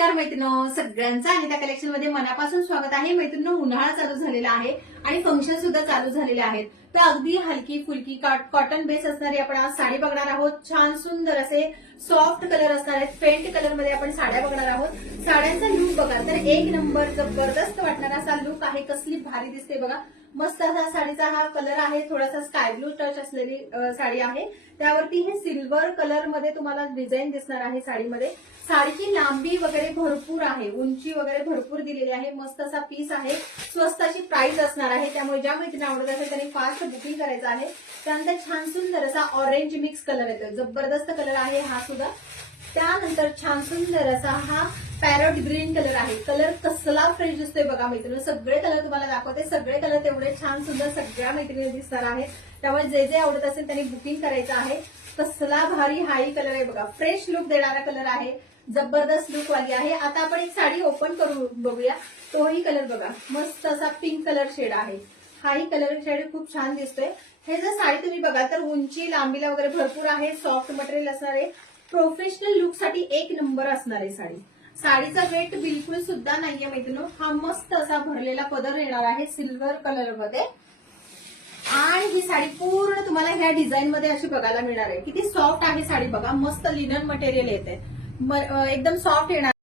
नमस्कार मैत्रिणो, सगळ्यांचं अनिता कलेक्शन मध्ये मनापासून स्वागत आहे। मैत्रिणो, उन्हाळा चालू झालेला आहे आणि फंक्शन सुद्धा चालू झालेले आहेत, तर अगदी हलकी फुलकी कॉटन बेस असणारी आपण आज साडी बघणार आहोत। छान सुंदर असे सॉफ्ट कलर असणार आहेत, फेंट कलर मध्ये आपण साड्या बघणार आहोत। साड्यांचा लुक बघा तर एक नंबर जबरदस्त वाटणारा असा लुक आहे। कसली भारी दिसते बघा, मस्त असा साडीचा हा कलर आहे, थोडासा स्काय ब्लू टच असलेली साडी आहे। त्यावरती हे सिल्वर कलर मध्ये तुम्हाला डिझाईन दिसणार आहे साडीमध्ये। साडीची लांबी वगैरे भरपूर आहे, उंची वगैरे भरपूर दिलेली आहे, मस्त असा पीस आहे, स्वस्त अशी प्राइस असणार आहे। त्यामुळे ज्या मैत्रिणी आवडत असेल त्यांनी फास्ट बुकिंग करायचं आहे। त्यानंतर छान सुंदर असा ऑरेंज मिक्स कलर येतो, जबरदस्त कलर आहे हा सुद्धा। त्यानंतर छान सुंदर असा हा पॅरोट ग्रीन कलर आहे। कलर कसला फ्रेश दिसतोय बघा मैत्रिणी, सगळे कलर तुम्हाला दाखवते, सगळे कलर तेवढे छान सुंदर सगळ्या मैत्रिणी दिसणार आहे। त्यामुळे जे जे आवडत असेल त्यांनी बुकिंग करायचं आहे। कसला भारी हाई कलर आहे बघा, फ्रेश लुक देणारा कलर आहे, जबरदस्त लुक वाली आहे। आता आपण एक साडी ओपन करून बघूया, तोही कलर बघा, मस्त असा पिंक कलर शेड आहे। हाही कलर शेड खूप छान दिसतोय। हे जर साडी तुम्ही बघा तर उंची लांबीला वगैरे भरपूर आहे, सॉफ्ट मटेरियल असणार आहे, प्रोफेशनल लुक साठी एक नंबर असणार आहे साडी। साडीचा वेट बिलकुल सुद्धा नाहीये मैत्रिणी, हा मस्त असा भरलेला पदर येणार आहे सिल्वर कलर मध्ये। आणि ही साडी पूर्ण तुम्हाला ह्या डिझाईन मध्ये अशी बघायला मिळणार आहे। किती सॉफ्ट आहे साडी बघा, मस्त लिनन मटेरियल येते, एकदम सॉफ्ट येणार।